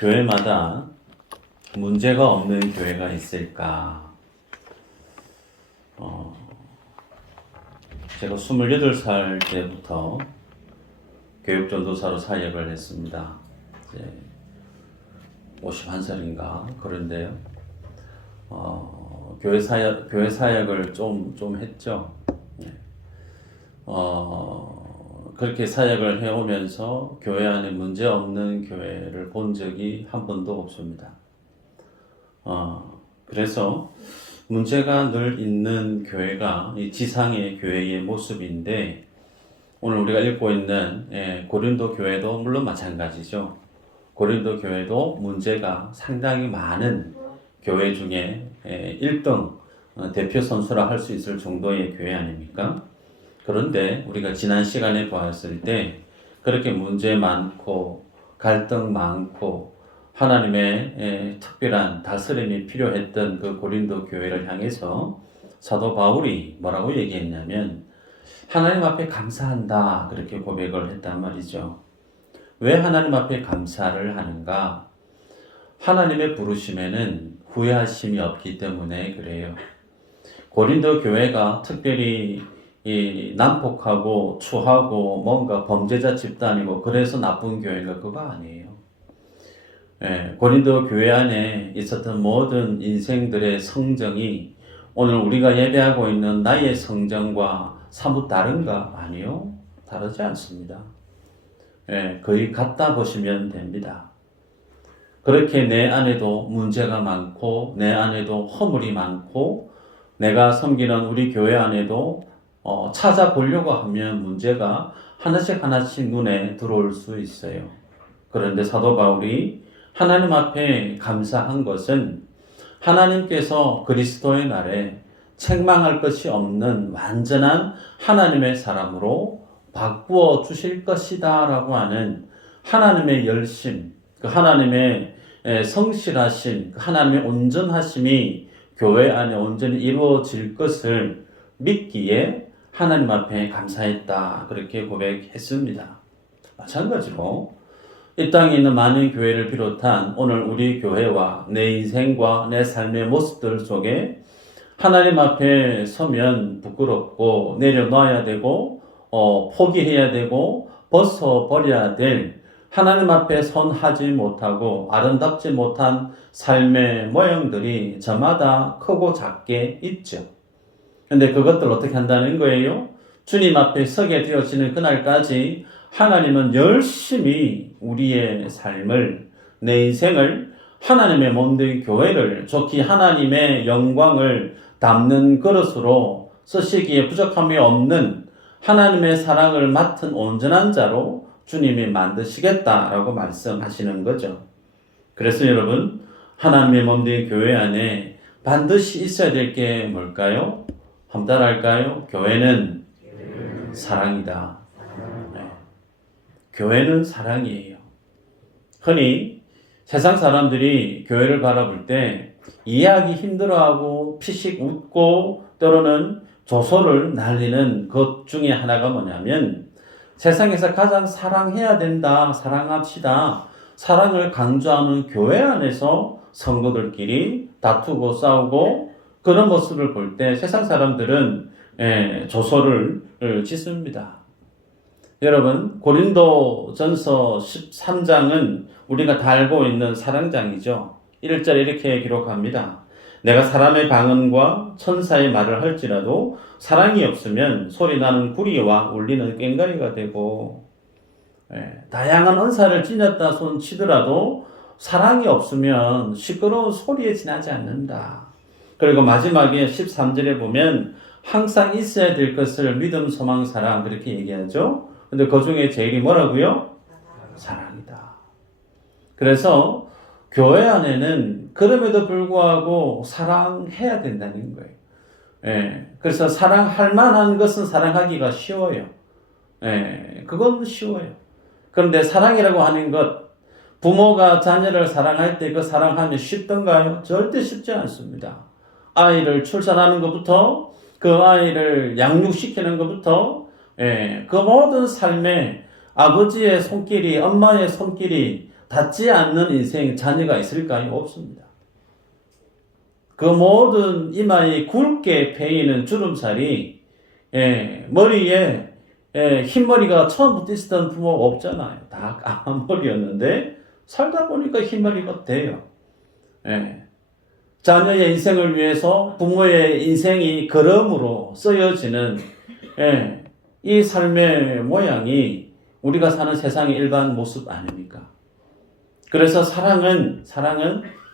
교회마다 문제가 없는 교회가 있을까? 제가 28살 때부터 교육전도사로 사역을 했습니다. 이제 51살인가 그런데요. 교회 사역을 좀 했죠. 네. 그렇게 사역을 해오면서 교회 안에 문제 없는 교회를 본 적이 한 번도 없습니다. 그래서 문제가 늘 있는 교회가 이 지상의 교회의 모습인데, 오늘 우리가 읽고 있는 고린도 교회도 물론 마찬가지죠. 고린도 교회도 문제가 상당히 많은 교회 중에 1등 대표 선수라 할 수 있을 정도의 교회 아닙니까? 그런데 우리가 지난 시간에 보았을 때 그렇게 문제 많고 갈등 많고 하나님의 특별한 다스림이 필요했던 그 고린도 교회를 향해서 사도 바울이 뭐라고 얘기했냐면, 하나님 앞에 감사한다 그렇게 고백을 했단 말이죠. 왜 하나님 앞에 감사를 하는가? 하나님의 부르심에는 후회하심이 없기 때문에 그래요. 고린도 교회가 특별히 난폭하고 추하고 뭔가 범죄자 집단이고 그래서 나쁜 교회가 그거 아니에요. 고린도 교회 안에 있었던 모든 인생들의 성정이 오늘 우리가 예배하고 있는 나의 성정과 사뭇 다른가? 아니요. 다르지 않습니다. 거의 같다 보시면 됩니다. 그렇게 내 안에도 문제가 많고 내 안에도 허물이 많고 내가 섬기는 우리 교회 안에도 찾아보려고 하면 문제가 하나씩 눈에 들어올 수 있어요. 그런데 사도 바울이 하나님 앞에 감사한 것은 하나님께서 그리스도의 날에 책망할 것이 없는 완전한 하나님의 사람으로 바꾸어 주실 것이다 라고 하는 하나님의 열심, 그 하나님의 성실하심, 그 하나님의 온전하심이 교회 안에 온전히 이루어질 것을 믿기에 하나님 앞에 감사했다 그렇게 고백했습니다. 마찬가지로 이 땅에 있는 많은 교회를 비롯한 오늘 우리 교회와 내 인생과 내 삶의 모습들 속에 하나님 앞에 서면 부끄럽고 내려놔야 되고 포기해야 되고 벗어버려야 될 하나님 앞에 선하지 못하고 아름답지 못한 삶의 모형들이 저마다 크고 작게 있죠. 근데 그것들 어떻게 한다는 거예요? 주님 앞에 서게 되어지는 그날까지 하나님은 열심히 우리의 삶을, 내 인생을 하나님의 몸된 교회를 좋게 하나님의 영광을 담는 그릇으로 쓰시기에 부족함이 없는 하나님의 사랑을 맡은 온전한 자로 주님이 만드시겠다라고 말씀하시는 거죠. 그래서 여러분, 하나님의 몸된 교회 안에 반드시 있어야 될 게 뭘까요? 한번 따라할까요? 교회는 사랑이다. 네. 교회는 사랑이에요. 흔히 세상 사람들이 교회를 바라볼 때 이해하기 힘들어하고 피식 웃고 때로는 조소를 날리는 것 중에 하나가 뭐냐면, 세상에서 가장 사랑해야 된다, 사랑합시다, 사랑을 강조하는 교회 안에서 성도들끼리 다투고 싸우고 그런 모습을 볼 때 세상 사람들은 조소를 짓습니다. 여러분, 고린도전서 13장은 우리가 다 알고 있는 사랑장이죠. 1절에 이렇게 기록합니다. 내가 사람의 방언과 천사의 말을 할지라도 사랑이 없으면 소리나는 구리와 울리는 꽹과리가 되고, 다양한 은사를 지녔다 손 치더라도 사랑이 없으면 시끄러운 소리에 지나지 않는다. 그리고 마지막에 13절에 보면 항상 있어야 될 것을 믿음, 소망, 사랑 그렇게 얘기하죠. 근데 그 중에 제일이 뭐라고요? 사랑이다. 그래서 교회 안에는 그럼에도 불구하고 사랑해야 된다는 거예요. 그래서 사랑할 만한 것은 사랑하기가 쉬워요. 그건 쉬워요. 그런데 사랑이라고 하는 것, 부모가 자녀를 사랑할 때 그 사랑하면 쉽던가요? 절대 쉽지 않습니다. 아이를 출산하는 것부터 그 아이를 양육시키는 것부터 그 모든 삶에 아버지의 손길이, 엄마의 손길이 닿지 않는 인생 자녀가 있을까요? 없습니다. 그 모든 이마에 굵게 패이는 주름살이 머리에 흰머리가 처음부터 있었던 부모가 없잖아요. 다 까만 머리였는데 살다 보니까 흰머리가 돼요. 자녀의 인생을 위해서 부모의 인생이 걸음으로 쓰여지는 이 삶의 모양이 우리가 사는 세상의 일반 모습 아닙니까? 그래서 사랑은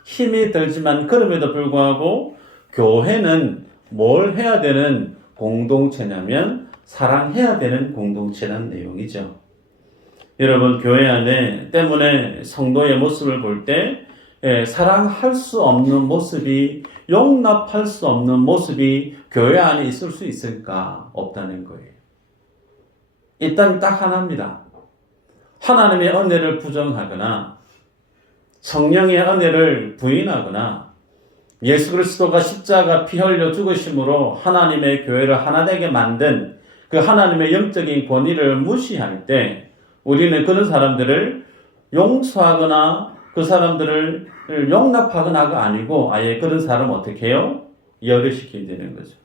힘이 들지만 그럼에도 불구하고 교회는 뭘 해야 되는 공동체냐면 사랑해야 되는 공동체라는 내용이죠. 여러분, 교회 안에 때문에 성도의 모습을 볼 때 사랑할 수 없는 모습이, 용납할 수 없는 모습이 교회 안에 있을 수 있을까? 없다는 거예요. 일단 딱 하나입니다. 하나님의 은혜를 부정하거나 성령의 은혜를 부인하거나 예수 그리스도가 십자가 피 흘려 죽으심으로 하나님의 교회를 하나 되게 만든 그 하나님의 영적인 권위를 무시할 때 우리는 그런 사람들을 용서하거나 그 사람들을 용납하거나가 아니고 아예 그런 사람을 어떻게 해요? 열애시켜야 되는 거죠.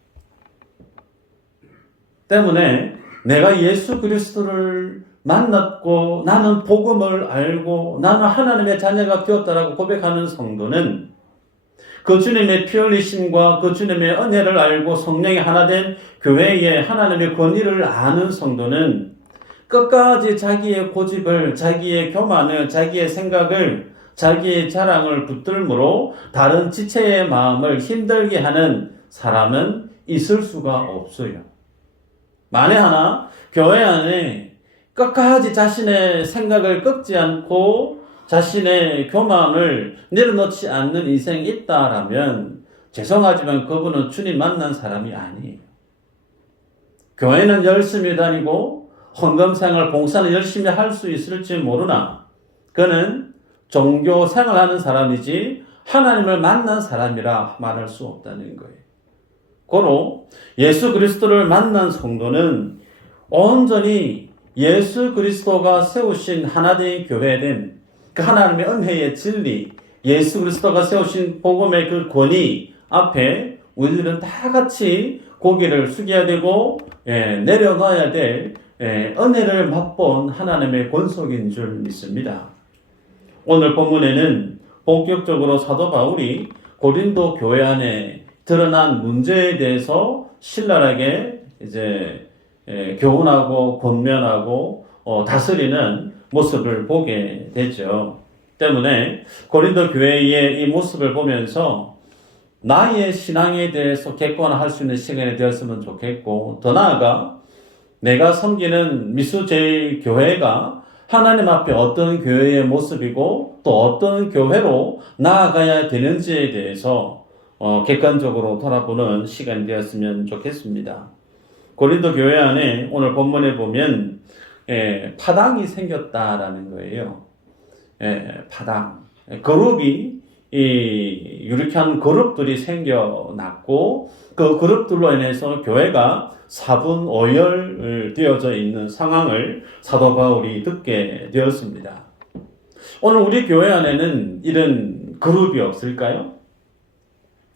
때문에 내가 예수 그리스도를 만났고 나는 복음을 알고 나는 하나님의 자녀가 되었다라고 고백하는 성도는 그 주님의 피 흘리심과 그 주님의 은혜를 알고 성령이 하나 된 교회의 하나님의 권위를 아는 성도는 끝까지 자기의 고집을, 자기의 교만을, 자기의 생각을, 자기의 자랑을 붙들므로 다른 지체의 마음을 힘들게 하는 사람은 있을 수가 없어요. 만에 하나 교회 안에 끝까지 자신의 생각을 꺾지 않고 자신의 교만을 내려놓지 않는 인생이 있다라면 죄송하지만 그분은 주님 만난 사람이 아니에요. 교회는 열심히 다니고 헌금생활, 봉사는 열심히 할 수 있을지 모르나 그는 종교 생활하는 사람이지 하나님을 만난 사람이라 말할 수 없다는 거예요. 고로 예수 그리스도를 만난 성도는 온전히 예수 그리스도가 세우신 하나된 교회된 그 하나님의 은혜의 진리, 예수 그리스도가 세우신 복음의 그 권위 앞에 우리들은 다 같이 고개를 숙여야 되고 내려놔야 될 은혜를 맛본 하나님의 권속인 줄 믿습니다. 오늘 본문에는 본격적으로 사도 바울이 고린도 교회 안에 드러난 문제에 대해서 신랄하게 이제 교훈하고 권면하고 다스리는 모습을 보게 되죠. 때문에 고린도 교회의 이 모습을 보면서 나의 신앙에 대해서 객관화할 수 있는 시간이 되었으면 좋겠고, 더 나아가 내가 섬기는 미수제일교회가 하나님 앞에 어떤 교회의 모습이고 또 어떤 교회로 나아가야 되는지에 대해서 객관적으로 돌아보는 시간이 되었으면 좋겠습니다. 고린도 교회 안에 오늘 본문에 보면 파당이 생겼다라는 거예요. 파당. 그룹이 유력한 그룹들이 생겨났고 그 그룹들로 인해서 교회가 4분 5열 되어져 있는 상황을 사도 바울이 듣게 되었습니다. 오늘 우리 교회 안에는 이런 그룹이 없을까요?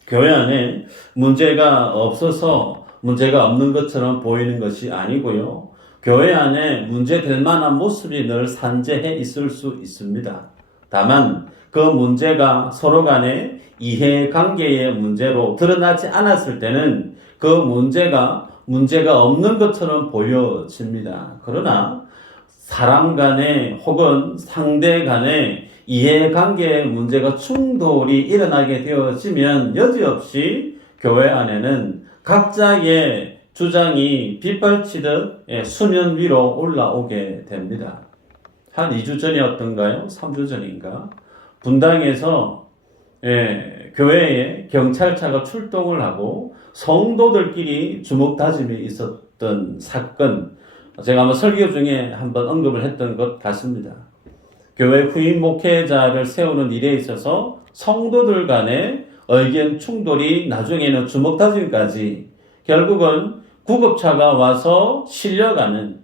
교회 안에 문제가 없어서 문제가 없는 것처럼 보이는 것이 아니고요. 교회 안에 문제될 만한 모습이 늘 산재해 있을 수 있습니다. 다만 그 문제가 서로 간의 이해관계의 문제로 드러나지 않았을 때는 그 문제가 없는 것처럼 보여집니다. 그러나 사람 간의 혹은 상대 간의 이해관계의 문제가 충돌이 일어나게 되어지면 여지없이 교회 안에는 각자의 주장이 빗발치듯 수면 위로 올라오게 됩니다. 한 2주 전이었던가요? 3주 전인가? 분당에서 교회에 경찰차가 출동을 하고 성도들끼리 주먹다짐이 있었던 사건, 제가 아마 설교 중에 한번 언급을 했던 것 같습니다. 교회 후임 목회자를 세우는 일에 있어서 성도들 간의 의견 충돌이 나중에는 주먹다짐까지 결국은 구급차가 와서 실려가는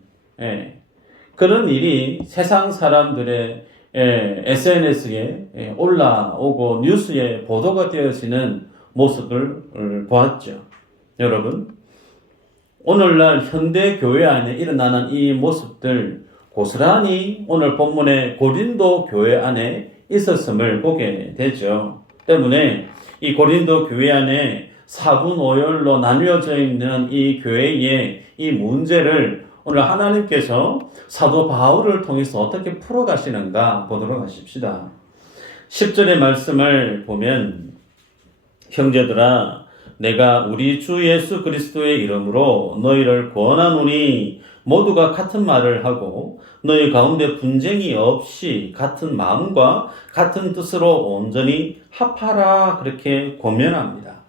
그런 일이 세상 사람들의 SNS에 올라오고 뉴스에 보도가 되어지는 모습을 보았죠. 여러분, 오늘날 현대 교회 안에 일어나는 이 모습들 고스란히 오늘 본문의 고린도 교회 안에 있었음을 보게 되죠. 때문에 이 고린도 교회 안에 사분오열로 나뉘어져 있는 이 교회의 이 문제를 오늘 하나님께서 사도 바울을 통해서 어떻게 풀어가시는가 보도록 하십시다. 10절의 말씀을 보면 형제들아 내가 우리 주 예수 그리스도의 이름으로 너희를 권하노니 모두가 같은 말을 하고 너희 가운데 분쟁이 없이 같은 마음과 같은 뜻으로 온전히 합하라 그렇게 권면합니다.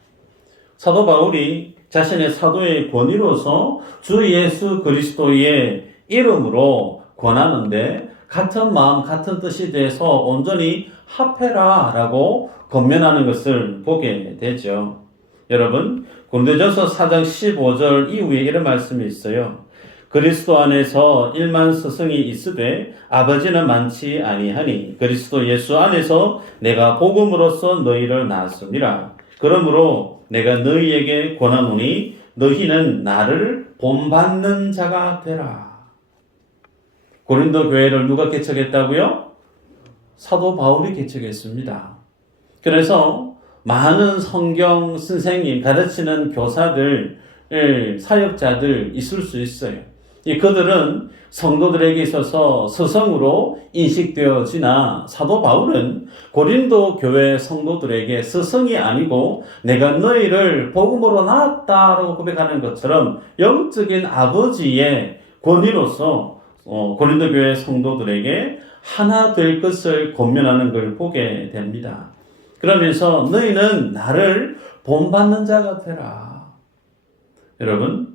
사도 바울이 자신의 사도의 권위로서 주 예수 그리스도의 이름으로 권하는데 같은 마음 같은 뜻이 돼서 온전히 합해라 라고 권면하는 것을 보게 되죠. 여러분, 고린도전서 4장 15절 이후에 이런 말씀이 있어요. 그리스도 안에서 일만 스승이 있으되 아버지는 많지 아니하니 그리스도 예수 안에서 내가 복음으로써 너희를 낳았음이라. 그러므로 내가 너희에게 권하노니 너희는 나를 본받는 자가 되라. 고린도 교회를 누가 개척했다고요? 사도 바울이 개척했습니다. 그래서 많은 성경 선생님, 가르치는 교사들, 사역자들 있을 수 있어요. 그들은 성도들에게 있어서 스승으로 인식되어지나 사도 바울은 고린도 교회 성도들에게 스승이 아니고 내가 너희를 복음으로 낳았다라고 고백하는 것처럼 영적인 아버지의 권위로서 고린도 교회 성도들에게 하나 될 것을 권면하는 걸 보게 됩니다. 그러면서 너희는 나를 본받는 자가 되라. 여러분,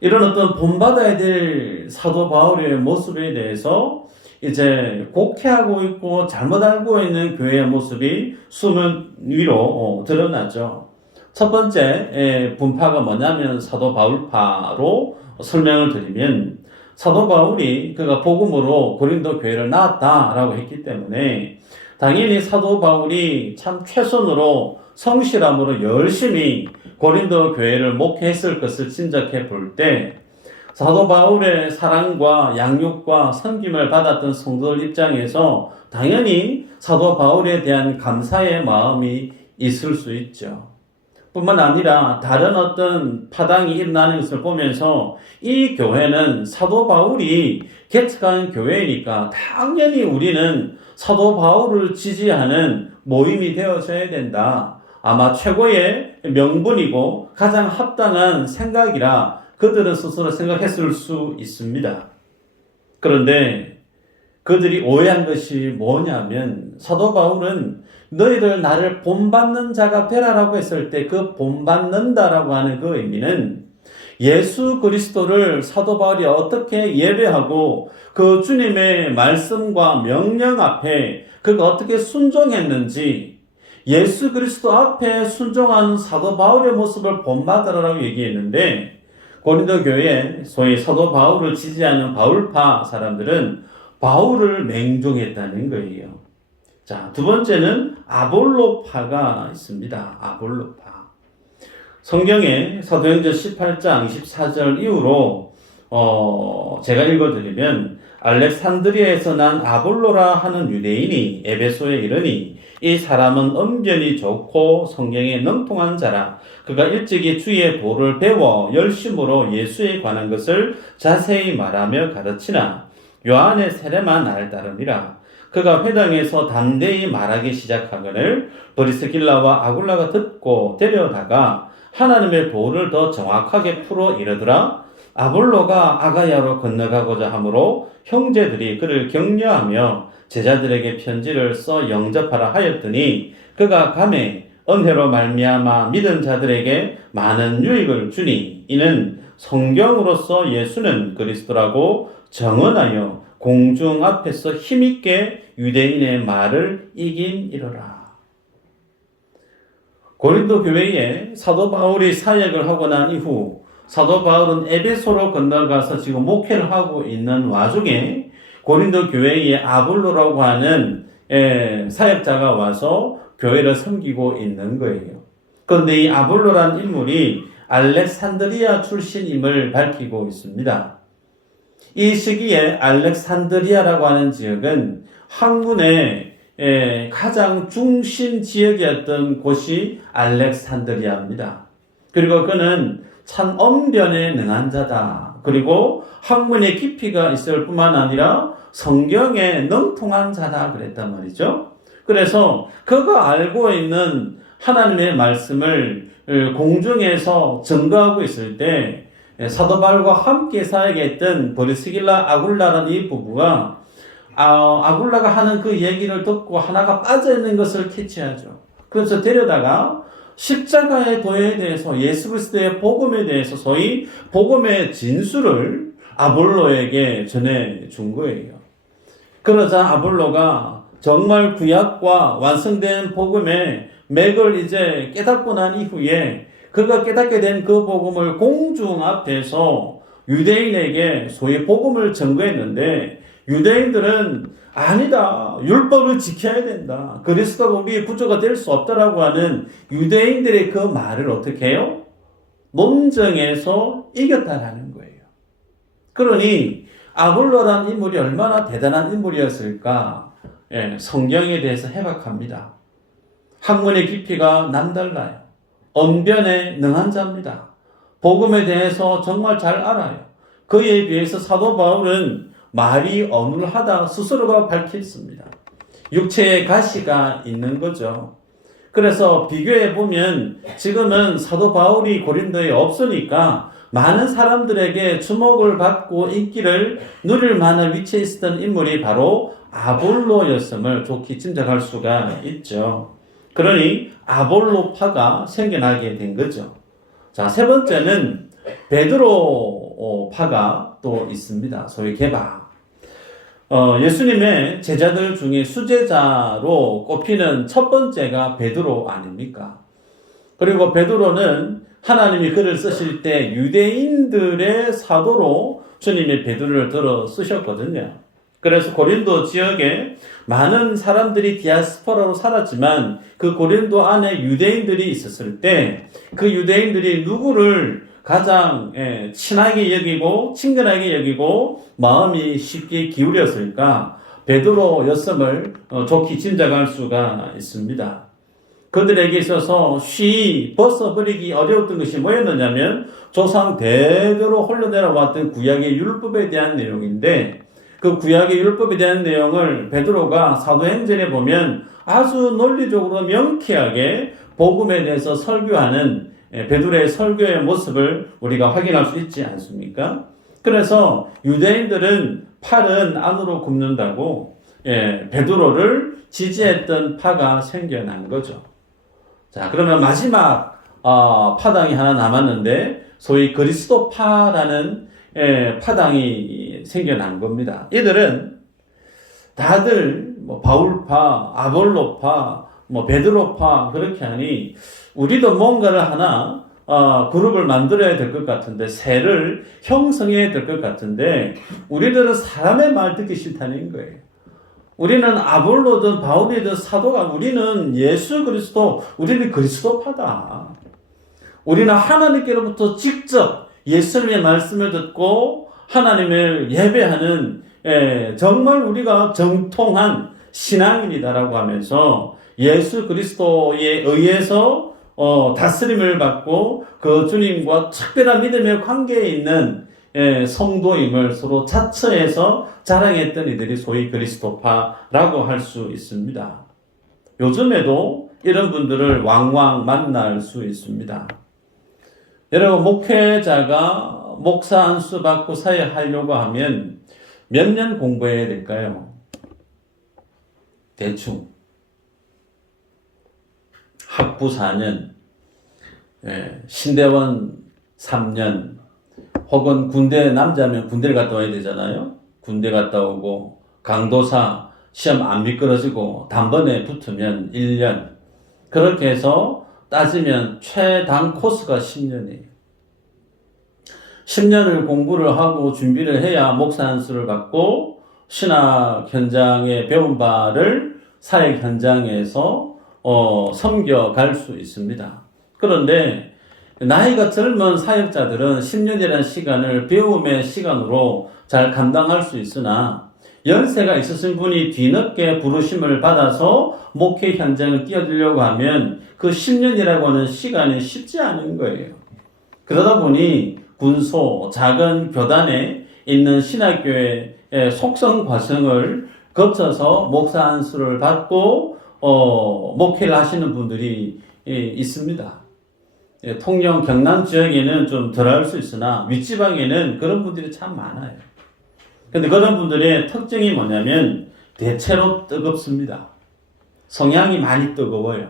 이런 어떤 본받아야 될 사도 바울의 모습에 대해서 이제 곡해하고 있고 잘못 알고 있는 교회의 모습이 수면 위로 드러나죠. 첫 번째 분파가 뭐냐면 사도 바울파로 설명을 드리면 사도 바울이 그가 복음으로 고린도 교회를 낳았다라고 했기 때문에 당연히 사도 바울이 참 최선으로 성실함으로 열심히 고린도 교회를 목회했을 것을 짐작해 볼 때 사도 바울의 사랑과 양육과 섬김을 받았던 성도들 입장에서 당연히 사도 바울에 대한 감사의 마음이 있을 수 있죠. 뿐만 아니라 다른 어떤 파당이 일어나는 것을 보면서 이 교회는 사도 바울이 개척한 교회이니까 당연히 우리는 사도 바울을 지지하는 모임이 되어져야 된다. 아마 최고의 명분이고 가장 합당한 생각이라 그들은 스스로 생각했을 수 있습니다. 그런데 그들이 오해한 것이 뭐냐면 사도 바울은 너희들 나를 본받는 자가 되라라고 했을 때 그 본받는다라고 하는 그 의미는 예수 그리스도를 사도 바울이 어떻게 예배하고 그 주님의 말씀과 명령 앞에 그가 어떻게 순종했는지 예수 그리스도 앞에 순종한 사도 바울의 모습을 본받으라고 얘기했는데 고린도 교회에 소위 사도 바울을 지지하는 바울파 사람들은 바울을 맹종했다는 거예요. 자, 두 번째는 아볼로파가 있습니다. 아볼로파. 성경에 사도행전 18장 24절 이후로 제가 읽어드리면 알렉산드리아에서 난 아볼로라 하는 유대인이 에베소에 이르니 이 사람은 언변이 좋고 성경에 능통한 자라. 그가 일찍이 주의 도를 배워 열심으로 예수에 관한 것을 자세히 말하며 가르치나 요한의 세례만 날 따름이라. 그가 회당에서 담대히 말하기 시작하거늘 브리스길라와 아굴라가 듣고 데려다가 하나님의 도를 더 정확하게 풀어 이르더라. 아볼로가 아가야로 건너가고자 하므로 형제들이 그를 격려하며 제자들에게 편지를 써 영접하라 하였더니 그가 감에 은혜로 말미암아 믿은 자들에게 많은 유익을 주니 이는 성경으로서 예수는 그리스도라고 정언하여 공중 앞에서 힘있게 유대인의 말을 이긴이러라. 고린도 교회에 사도 바울이 사역을 하고 난 이후 사도 바울은 에베소로 건너가서 지금 목회를 하고 있는 와중에 고린도 교회에 아볼로라고 하는 사역자가 와서 교회를 섬기고 있는 거예요. 그런데 이 아볼로라는 인물이 알렉산드리아 출신임을 밝히고 있습니다. 이 시기에 알렉산드리아라고 하는 지역은 학문의 가장 중심 지역이었던 곳이 알렉산드리아입니다. 그리고 그는 참 언변에 능한 자다. 그리고 학문의 깊이가 있을 뿐만 아니라 성경에 능통한 자다 그랬단 말이죠. 그래서 그가 알고 있는 하나님의 말씀을 공중에서 증거하고 있을 때 사도 바울과 함께 사역했던 브리스길라 아굴라라는 이 부부가 아굴라가 하는 그 얘기를 듣고 하나가 빠져있는 것을 캐치하죠. 그래서 데려다가 십자가의 도에 대해서 예수 그리스도의 복음에 대해서 소위 복음의 진수를 아볼로에게 전해준 거예요. 그러자 아볼로가 정말 구약과 완성된 복음의 맥을 이제 깨닫고 난 이후에 그가 깨닫게 된 그 복음을 공중 앞에서 유대인에게 소위 복음을 전거했는데 유대인들은 아니다. 율법을 지켜야 된다. 그리스도가 우리의 구조가 될 수 없다라고 하는 유대인들의 그 말을 어떻게 해요? 논쟁에서 이겼다라는 거예요. 그러니 아볼로라는 인물이 얼마나 대단한 인물이었을까? 성경에 대해서 해박합니다. 학문의 깊이가 남달라요. 언변에 능한 자입니다. 복음에 대해서 정말 잘 알아요. 그에 비해서 사도 바울은 말이 어눌하다 스스로가 밝혔습니다. 육체의 가시가 있는 거죠. 그래서 비교해 보면 지금은 사도 바울이 고린도에 없으니까 많은 사람들에게 주목을 받고 인기를 누릴 만한 위치에 있었던 인물이 바로 아볼로였음을 좋게 짐작할 수가 있죠. 그러니 아볼로파가 생겨나게 된 거죠. 자, 세 번째는 베드로파가 또 있습니다. 소위 개바. 예수님의 제자들 중에 수제자로 꼽히는 첫 번째가 베드로 아닙니까? 그리고 베드로는 하나님이 그를 쓰실 때 유대인들의 사도로 주님의 베드로를 들어 쓰셨거든요. 그래서 고린도 지역에 많은 사람들이 디아스포라로 살았지만 그 고린도 안에 유대인들이 있었을 때 그 유대인들이 누구를 가장 친하게 여기고 친근하게 여기고 마음이 쉽게 기울였을까? 베드로였음을 좋게 짐작할 수가 있습니다. 그들에게 있어서 쉬이 벗어버리기 어려웠던 것이 뭐였느냐면 조상 대대로 흘러내려왔던 구약의 율법에 대한 내용인데 그 구약의 율법에 대한 내용을 베드로가 사도행전에 보면 아주 논리적으로 명쾌하게 복음에 대해서 설교하는 베드로의 설교의 모습을 우리가 확인할 수 있지 않습니까? 그래서 유대인들은 팔은 안으로 굽는다고 베드로를 지지했던 파가 생겨난 거죠. 자, 그러면 마지막 파당이 하나 남았는데 소위 그리스도파라는 파당이 생겨난 겁니다. 이들은 다들 바울파, 아볼로파, 베드로파 그렇게 하니 우리도 뭔가를 하나 그룹을 만들어야 될 것 같은데 새를 형성해야 될 것 같은데 우리들은 사람의 말 듣기 싫다는 거예요. 우리는 아볼로든 바울이든 사도가 우리는 예수 그리스도 우리는 그리스도파다. 우리는 하나님께로부터 직접 예수님의 말씀을 듣고 하나님을 예배하는 정말 우리가 정통한 신앙인이다라고 하면서 예수 그리스도에 의해서 다스림을 받고 그 주님과 특별한 믿음의 관계에 있는 성도임을 서로 자처해서 자랑했던 이들이 소위 그리스도파라고 할 수 있습니다. 요즘에도 이런 분들을 왕왕 만날 수 있습니다. 여러분, 목회자가 목사 안수 받고 사회하려고 하면 몇 년 공부해야 될까요? 대충 학부 4년, 신대원 3년, 혹은 군대 남자면 군대를 갔다 와야 되잖아요. 군대 갔다 오고 강도사 시험 안 미끄러지고 단번에 붙으면 1년. 그렇게 해서 따지면 최단 코스가 10년이에요. 10년을 공부를 하고 준비를 해야 목사 안수를 받고 신학 현장에 배운 바를 사역 현장에서 섬겨갈 수 있습니다. 그런데 나이가 젊은 사역자들은 10년이라는 시간을 배움의 시간으로 잘 감당할 수 있으나 연세가 있으신 분이 뒤늦게 부르심을 받아서 목회 현장을 뛰어들려고 하면 그 10년이라고 하는 시간이 쉽지 않은 거예요. 그러다 보니 군소, 작은 교단에 있는 신학교의 속성 과정을 거쳐서 목사 안수를 받고 목회를 하시는 분들이 있습니다. 통영 경남 지역에는 좀 덜할 수 있으나 윗지방에는 그런 분들이 참 많아요. 근데 그런 분들의 특징이 뭐냐면 대체로 뜨겁습니다. 성향이 많이 뜨거워요.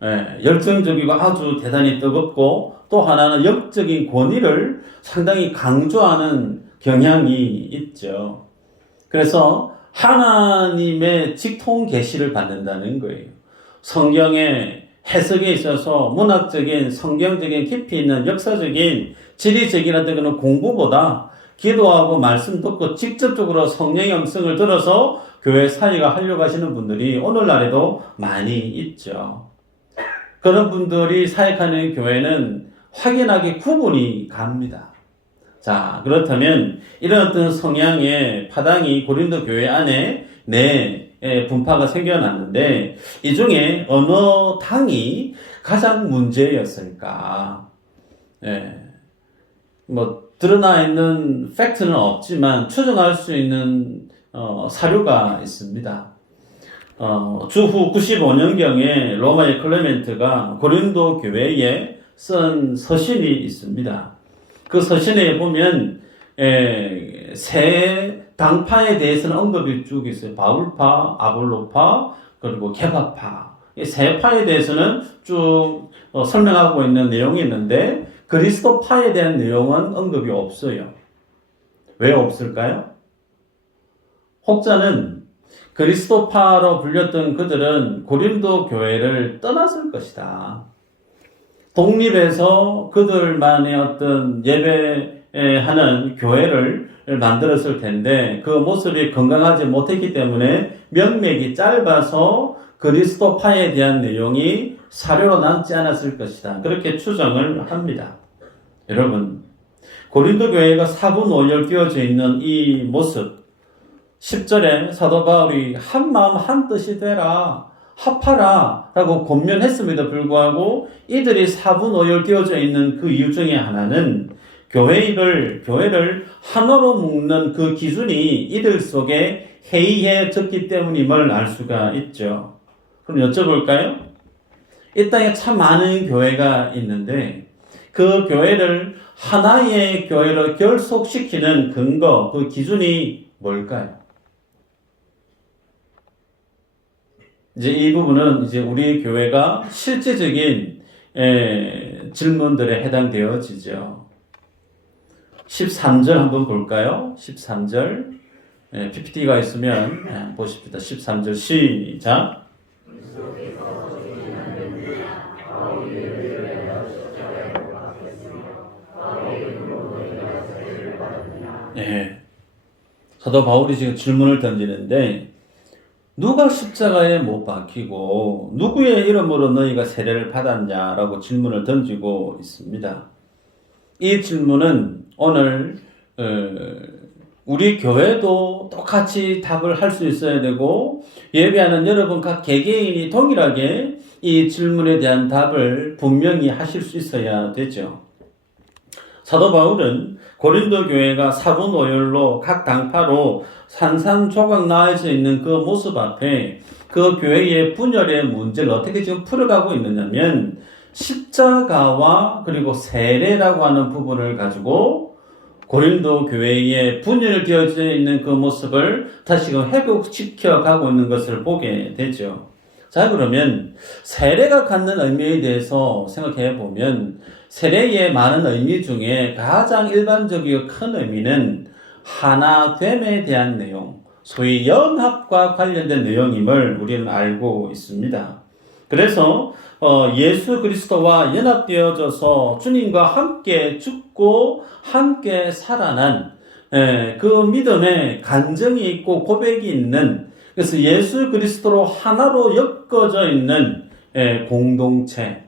열정적이고 아주 대단히 뜨겁고 또 하나는 영적인 권위를 상당히 강조하는 경향이 있죠. 그래서 하나님의 직통 계시를 받는다는 거예요. 성경의 해석에 있어서 문학적인 성경적인 깊이 있는 역사적인 지리적인 어떤 공부보다 기도하고 말씀 듣고 직접적으로 성령의 음성을 들어서 교회 사역을 하려고 하시는 분들이 오늘날에도 많이 있죠. 그런 분들이 사역하는 교회는 확연하게 구분이 갑니다. 자, 그렇다면 이런 어떤 성향의 파당이 고린도 교회 안에 분파가 생겨났는데 이 중에 어느 당이 가장 문제였을까? 드러나 있는 팩트는 없지만 추정할 수 있는 사료가 있습니다. 주후 95년경에 로마의 클레멘트가 고린도 교회에 쓴 서신이 있습니다. 그 서신에 보면 세 당파에 대해서는 언급이 쭉 있어요. 바울파, 아볼로파, 그리고 개바파. 이 세 파에 대해서는 쭉 설명하고 있는 내용이 있는데 그리스도파에 대한 내용은 언급이 없어요. 왜 없을까요? 혹자는 그리스도파로 불렸던 그들은 고린도 교회를 떠났을 것이다. 독립해서 그들만의 어떤 예배하는 교회를 만들었을 텐데 그 모습이 건강하지 못했기 때문에 명맥이 짧아서 그리스도파에 대한 내용이 사료로 남지 않았을 것이다. 그렇게 추정을 합니다. 여러분, 고린도 교회가 사분오열 끼워져 있는 이 모습 10절에 사도 바울이 한 마음 한 뜻이 되라 합하라 라고 권면했음에도 불구하고 이들이 사분오열 끼워져 있는 그 이유 중에 하나는 교회를 하나로 묶는 그 기준이 이들 속에 해이해졌기 때문임을 알 수가 있죠. 그럼 여쭤볼까요? 이 땅에 참 많은 교회가 있는데 그 교회를 하나의 교회로 결속시키는 근거, 그 기준이 뭘까요? 이제 이 부분은 이제 우리 교회가 실제적인 질문들에 해당되어지죠. 13절 한번 볼까요? 13절 PPT가 있으면 보십시다. 13절 시작. 사도 바울이 지금 질문을 던지는데 누가 십자가에 못 박히고 누구의 이름으로 너희가 세례를 받았냐라고 질문을 던지고 있습니다. 이 질문은 오늘 우리 교회도 똑같이 답을 할 수 있어야 되고 예배하는 여러분 각 개개인이 동일하게 이 질문에 대한 답을 분명히 하실 수 있어야 되죠. 사도 바울은 고린도 교회가 사분오열로 각 당파로 산산조각 나눠져 있는 그 모습 앞에 그 교회의 분열의 문제를 어떻게 지금 풀어가고 있느냐면 십자가와 그리고 세례라고 하는 부분을 가지고 고린도 교회의 분열되어져 있는 그 모습을 다시금 회복시켜 가고 있는 것을 보게 되죠. 자, 그러면 세례가 갖는 의미에 대해서 생각해 보면 세례의 많은 의미 중에 가장 일반적이고 큰 의미는 하나됨에 대한 내용, 소위 연합과 관련된 내용임을 우리는 알고 있습니다. 그래서 예수 그리스도와 연합되어져서 주님과 함께 죽고 함께 살아난 그 믿음에 간증이 있고 고백이 있는, 그래서 예수 그리스도로 하나로 엮어져 있는 공동체,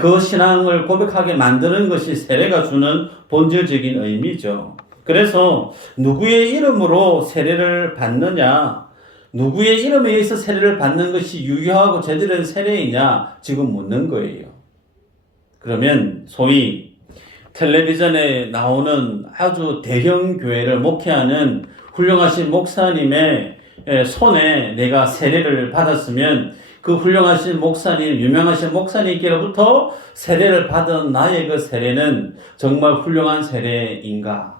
그 신앙을 고백하게 만드는 것이 세례가 주는 본질적인 의미죠. 그래서 누구의 이름으로 세례를 받느냐, 누구의 이름에 의해서 세례를 받는 것이 유효하고 제대로 된 세례이냐 지금 묻는 거예요. 그러면 소위 텔레비전에 나오는 아주 대형 교회를 목회하는 훌륭하신 목사님의 손에 내가 세례를 받았으면 그 훌륭하신 목사님, 유명하신 목사님께로부터 세례를 받은 나의 그 세례는 정말 훌륭한 세례인가?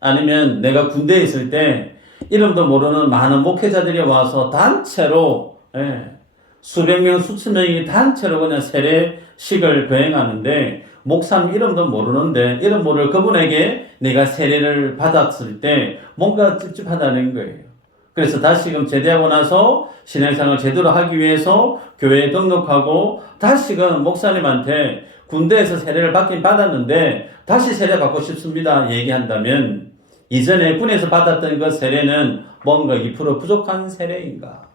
아니면 내가 군대에 있을 때 이름도 모르는 많은 목회자들이 와서 단체로 수백 명, 수천 명이 단체로 그냥 세례식을 거행하는데 목사님 이름도 모르는데 이름 모를 그분에게 내가 세례를 받았을 때 뭔가 찝찝하다는 거예요. 그래서 다시금 제대하고 나서 신앙생활을 제대로 하기 위해서 교회에 등록하고 다시금 목사님한테 군대에서 세례를 받긴 받았는데 다시 세례 받고 싶습니다 얘기한다면 이전에 군에서 받았던 그 세례는 뭔가 2% 부족한 세례인가?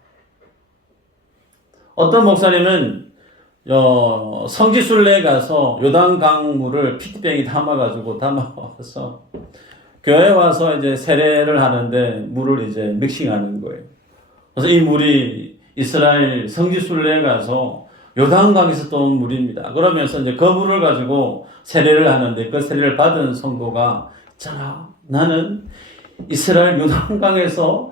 어떤 목사님은 성지순례에 가서 요단강물을 피트병에 담아와서 교회에 와서 이제 세례를 하는데 물을 이제 믹싱하는 거예요. 그래서 이 물이 이스라엘 성지순례에 가서 요단강에서 떠온 물입니다. 그러면서 이제 그 물을 가지고 세례를 하는데 그 세례를 받은 성도가 있잖아. 나는 이스라엘 요단강에서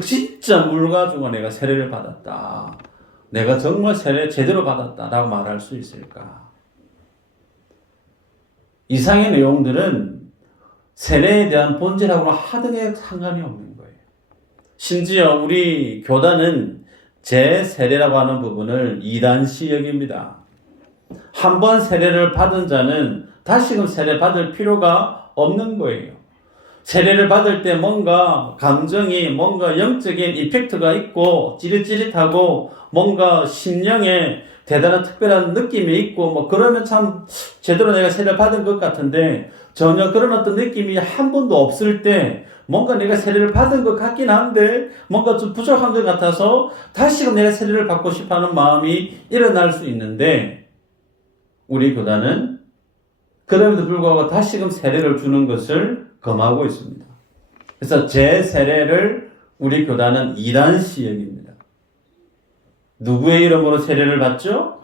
진짜 물 가지고 내가 세례를 받았다. 내가 정말 세례 제대로 받았다라고 말할 수 있을까? 이상의 내용들은 세례에 대한 본질하고는 하등의 상관이 없는 거예요. 심지어 우리 교단은 재세례라고 하는 부분을 이단시 여깁니다. 한 번 세례를 받은 자는 다시금 세례 받을 필요가 없는 거예요. 세례를 받을 때 뭔가 감정이 뭔가 영적인 이펙트가 있고 찌릿찌릿하고 뭔가 심령에 대단한 특별한 느낌이 있고 뭐 그러면 참 제대로 내가 세례를 받은 것 같은데 전혀 그런 어떤 느낌이 한 번도 없을 때 뭔가 내가 세례를 받은 것 같긴 한데 뭔가 좀 부족한 것 같아서 다시금 내가 세례를 받고 싶어하는 마음이 일어날 수 있는데 우리 교단은 그럼에도 불구하고 다시금 세례를 주는 것을 금하고 있습니다. 그래서 제 세례를 우리 교단은 이단시 여깁니다. 누구의 이름으로 세례를 받죠?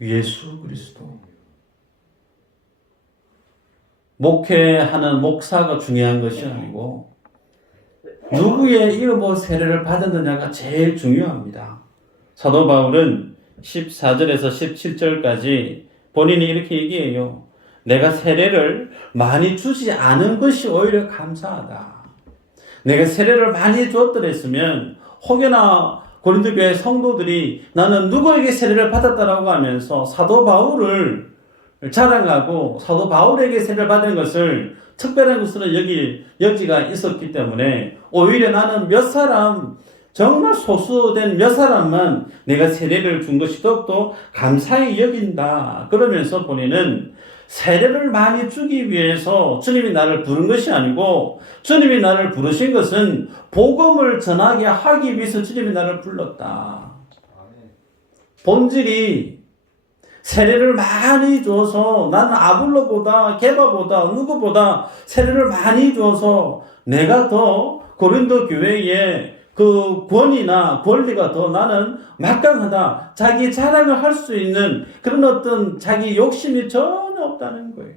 예수 그리스도. 목회하는 목사가 중요한 것이 아니고 누구의 이름으로 세례를 받았느냐가 제일 중요합니다. 사도 바울은 14절에서 17절까지 본인이 이렇게 얘기해요. 내가 세례를 많이 주지 않은 것이 오히려 감사하다. 내가 세례를 많이 줬더랬으면 혹여나 고린도 교회 성도들이 나는 누구에게 세례를 받았다라고 하면서 사도 바울을 자랑하고 사도 바울에게 세례를 받은 것을 특별한 것으로 여길 여지가 있었기 때문에 오히려 나는 몇 사람 정말 소수된 몇 사람만 내가 세례를 준 것이 더욱더 감사히 여긴다. 그러면서 본인은 세례를 많이 주기 위해서 주님이 나를 부른 것이 아니고 주님이 나를 부르신 것은 복음을 전하게 하기 위해서 주님이 나를 불렀다. 본질이 세례를 많이 줘서 나는 아볼로보다 게바보다 누구보다 세례를 많이 줘서 내가 더 고린도 교회에 그 권위나 권리가 더 나는 막강하다. 자기 자랑을 할 수 있는 그런 어떤 자기 욕심이 전혀 없다는 거예요.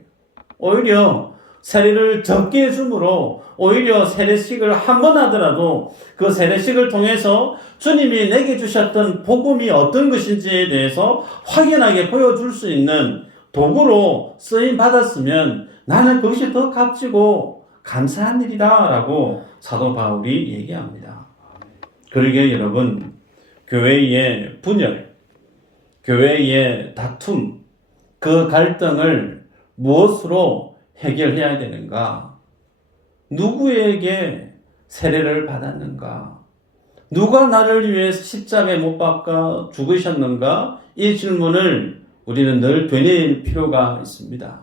오히려 세례를 적게 해줌으로 오히려 세례식을 한 번 하더라도 그 세례식을 통해서 주님이 내게 주셨던 복음이 어떤 것인지에 대해서 확연하게 보여줄 수 있는 도구로 쓰임 받았으면 나는 그것이 더 값지고 감사한 일이다 라고 사도 바울이 얘기합니다. 그러게 여러분, 교회의 분열, 교회의 다툼, 그 갈등을 무엇으로 해결해야 되는가? 누구에게 세례를 받았는가? 누가 나를 위해서 십자가에 못 박아 죽으셨는가? 이 질문을 우리는 늘 되뇌일 필요가 있습니다.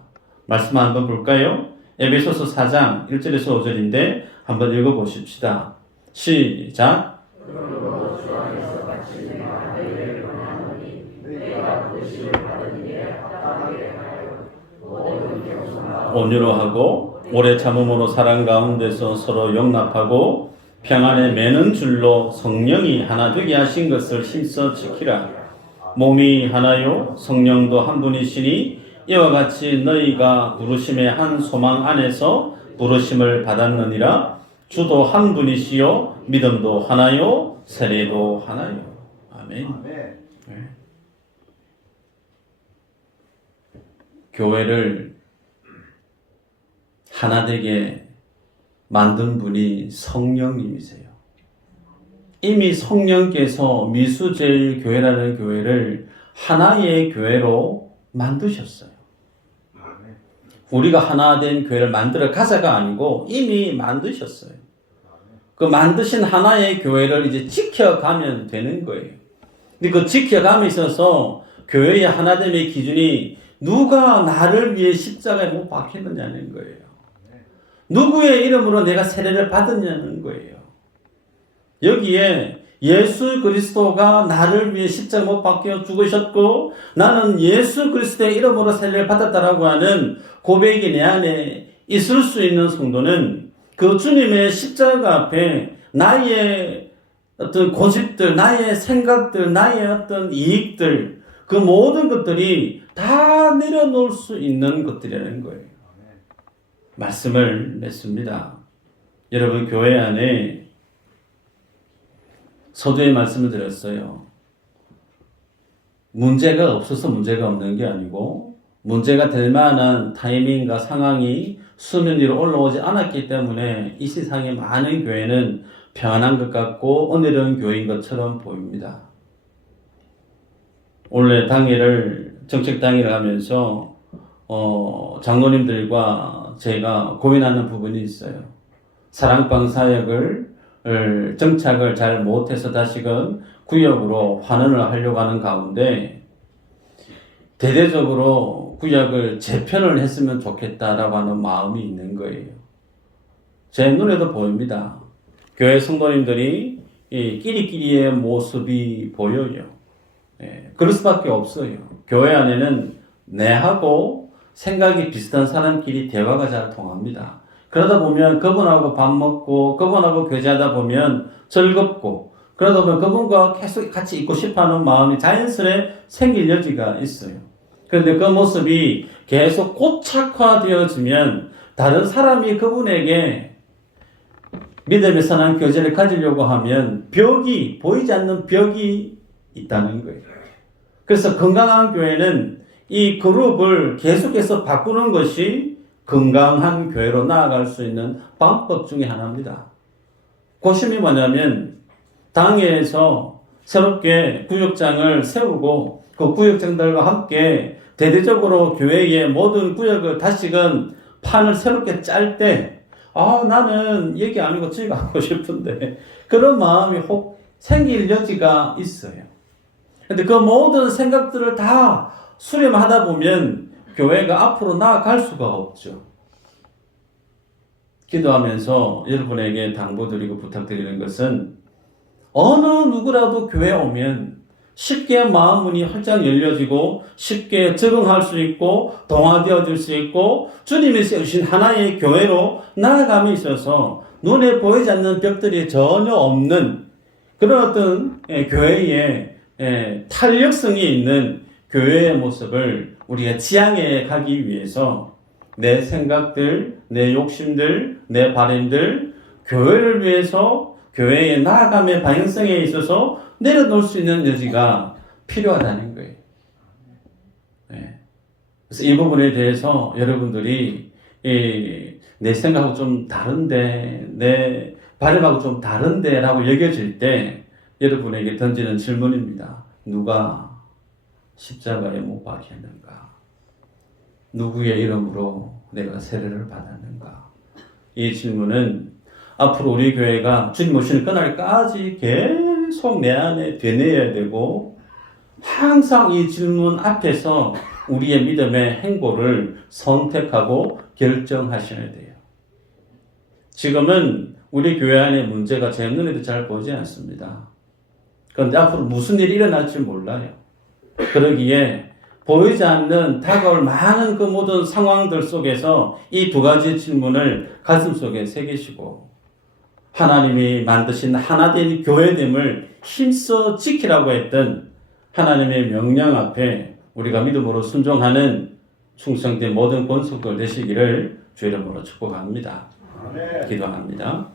말씀 한번 볼까요? 에베소서 4장 1절에서 5절인데 한번 읽어보십시다. 시작. 온유로 하고 오래 참음으로 사랑 가운데서 서로 용납하고 평안에 매는 줄로 성령이 하나 되게 하신 것을 힘써 지키라. 몸이 하나요 성령도 한 분이시니 이와 같이 너희가 부르심의 한 소망 안에서 부르심을 받았느니라. 주도 한 분이시요 믿음도 하나요 세례도 하나요. 아멘. 네. 교회를 하나 되게 만든 분이 성령님이세요. 이미 성령께서 미수제일교회라는 교회를 하나의 교회로 만드셨어요. 우리가 하나 된 교회를 만들어 가자가 아니고 이미 만드셨어요. 그 만드신 하나의 교회를 이제 지켜가면 되는 거예요. 근데 그 지켜감에 있어서 교회의 하나됨의 기준이 누가 나를 위해 십자가에 못 박혔느냐는 거예요. 누구의 이름으로 내가 세례를 받았냐는 거예요. 여기에 예수 그리스도가 나를 위해 십자가 못 박혀 죽으셨고 나는 예수 그리스도의 이름으로 세례를 받았다라고 하는 고백이 내 안에 있을 수 있는 성도는 그 주님의 십자가 앞에 나의 어떤 고집들, 나의 생각들, 나의 어떤 이익들, 그 모든 것들이 다 내려놓을 수 있는 것들이라는 거예요. 말씀을 맺습니다. 여러분, 교회 안에 서두에 말씀을 드렸어요. 문제가 없어서 문제가 없는 게 아니고 문제가 될 만한 타이밍과 상황이 수면 위로 올라오지 않았기 때문에 이 세상의 많은 교회는 평안한 것 같고 은혜로운 교회인 것처럼 보입니다. 원래 당일을 정책 당일을 하면서 장로님들과 제가 고민하는 부분이 있어요. 사랑방 사역을 정착을 잘 못해서 다시금 구역으로 환원을 하려고 하는 가운데 대대적으로 구역을 재편을 했으면 좋겠다라고 하는 마음이 있는 거예요. 제 눈에도 보입니다. 교회 성도님들이 이 끼리끼리의 모습이 보여요. 그럴 수밖에 없어요. 교회 안에는 내하고 생각이 비슷한 사람끼리 대화가 잘 통합니다. 그러다 보면 그분하고 밥 먹고 그분하고 교제하다 보면 즐겁고 그러다 보면 그분과 계속 같이 있고 싶어하는 마음이 자연스레 생길 여지가 있어요. 그런데 그 모습이 계속 고착화되어지면 다른 사람이 그분에게 믿음의 선한 교제를 가지려고 하면 벽이, 보이지 않는 벽이 있다는 거예요. 그래서 건강한 교회는 이 그룹을 계속해서 바꾸는 것이 건강한 교회로 나아갈 수 있는 방법 중에 하나입니다. 고심이 뭐냐면 당회에서 새롭게 구역장을 세우고 그 구역장들과 함께 대대적으로 교회의 모든 구역을 다시금 판을 새롭게 짤 때 나는 얘기 아니고 저기 가고 싶은데 그런 마음이 혹 생길 여지가 있어요. 근데 그 모든 생각들을 다 수렴하다 보면 교회가 앞으로 나아갈 수가 없죠. 기도하면서 여러분에게 당부드리고 부탁드리는 것은 어느 누구라도 교회에 오면 쉽게 마음문이 활짝 열려지고 쉽게 적응할 수 있고 동화되어질 수 있고 주님이 세우신 하나의 교회로 나아감에 있어서 눈에 보이지 않는 벽들이 전혀 없는 그런 어떤 교회의 탄력성이 있는 교회의 모습을 우리가 지향해 가기 위해서 내 생각들, 내 욕심들, 내 바램들, 교회를 위해서 교회의 나아감의 방향성에 있어서 내려놓을 수 있는 여지가 필요하다는 거예요. 그래서 이 부분에 대해서 여러분들이 내 생각하고 좀 다른데, 내 바람하고 좀 다른데 라고 여겨질 때 여러분에게 던지는 질문입니다. 누가 십자가에 못 박혔는가? 누구의 이름으로 내가 세례를 받았는가? 이 질문은 앞으로 우리 교회가 주님 오시는 그날까지 계속 내 안에 되뇌어야 되고 항상 이 질문 앞에서 우리의 믿음의 행보를 선택하고 결정하셔야 돼요. 지금은 우리 교회 안에 문제가 제 눈에도 잘 보이지 않습니다. 그런데 앞으로 무슨 일이 일어날지 몰라요. 그러기에 보이지 않는 다가올 많은 그 모든 상황들 속에서 이 두 가지 질문을 가슴속에 새기시고 하나님이 만드신 하나된 교회됨을 힘써 지키라고 했던 하나님의 명령 앞에 우리가 믿음으로 순종하는 충성된 모든 권속들 되시기를 주 이름으로 축복합니다. 기도합니다.